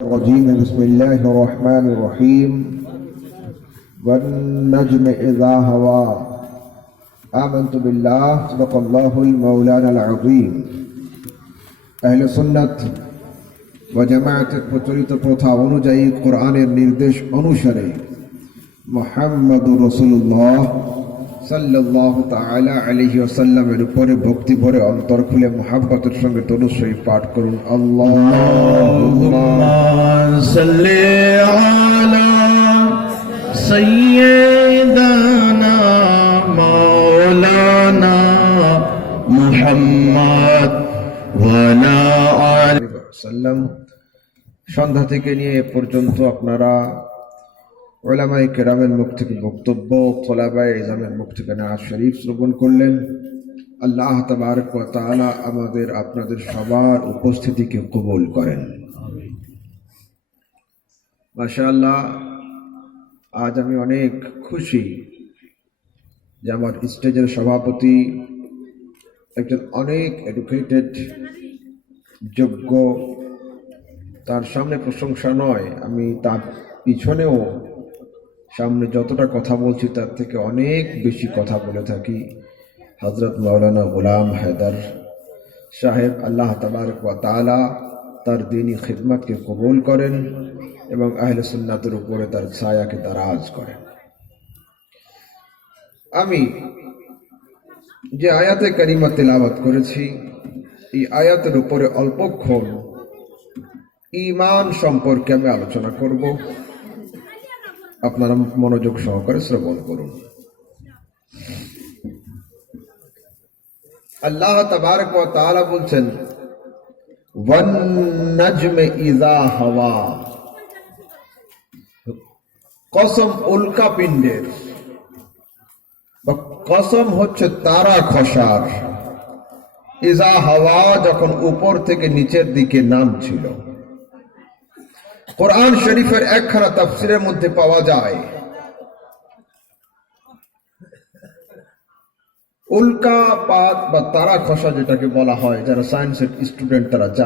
الرجيم بسم الله الرحمن الرحيم والنجم إذا هوى آمنت بالله صدق الله المولانا العظيم أهل সুন্নাত বা জামায়াতের প্রচলিত প্রথা অনুযায়ী কোরআনের নির্দেশ অনুসারে মোহাম্মদুর রসুল্লাহ সাল্লাহ উপরে ভক্তি ভরে অন্তর খুলে মহাব্বতের সঙ্গে তনুসই পাঠ করুন। সন্ধ্যা থেকে নিয়ে এ পর্যন্ত আপনারা ওলামাই কেরামের মুখ থেকে বক্তব্য খোলাবাই ইজামের মুখ থেকে নাজ শরীফ শ্রবণ করলেন। আল্লাহ তাবারক ওয়া তাআলা আমাদের, আপনাদের সবার উপস্থিতিকে কবুল করেন। মাশাআল্লাহ, আজ আমি অনেক খুশি যে আমার স্টেজের সভাপতি একজন অনেক এডুকেটেড যোগ্য, তার সামনে প্রশংসা নয়, আমি তার পিছনেও সামনে যতটা কথা বলছি, তার থেকে অনেক বেশি কথা বলে থাকি। হজরত মৌলানা গোলাম হায়দার সাহেব আল্লাহ তাবারক ওয়া তার দিনী খিদমতকে কবুল করেন এবং আহলে সুন্নাতের উপরে তার ছায়াকে দারাজ করেন। আমি যে আয়াতে কারিমা তেলাওয়াত করেছি, এই আয়াতের উপরে অল্পক্ষণ ইমান সম্পর্কে আমি আলোচনা করব। আপনারা মনোযোগ সহকারে শ্রবণ করুন। আল্লাহ তাবারক ওয়া তাআলা বলছেন, ওয়ান নাজমে ইযা হাওয়া। কসম উল্কা পিণ্ডের। কসম হচ্ছে তারা খসার। ইজা হাওয়া যখন উপর থেকে নিচের দিকে নামছিল। কোরআন শরীফের একখানা তাফসিরের মধ্যে পাওয়া যায়। উল্কা পাত বা তারা খসা যেটাকে বলা হয়, যারা সায়েন্সের স্টুডেন্ট তারা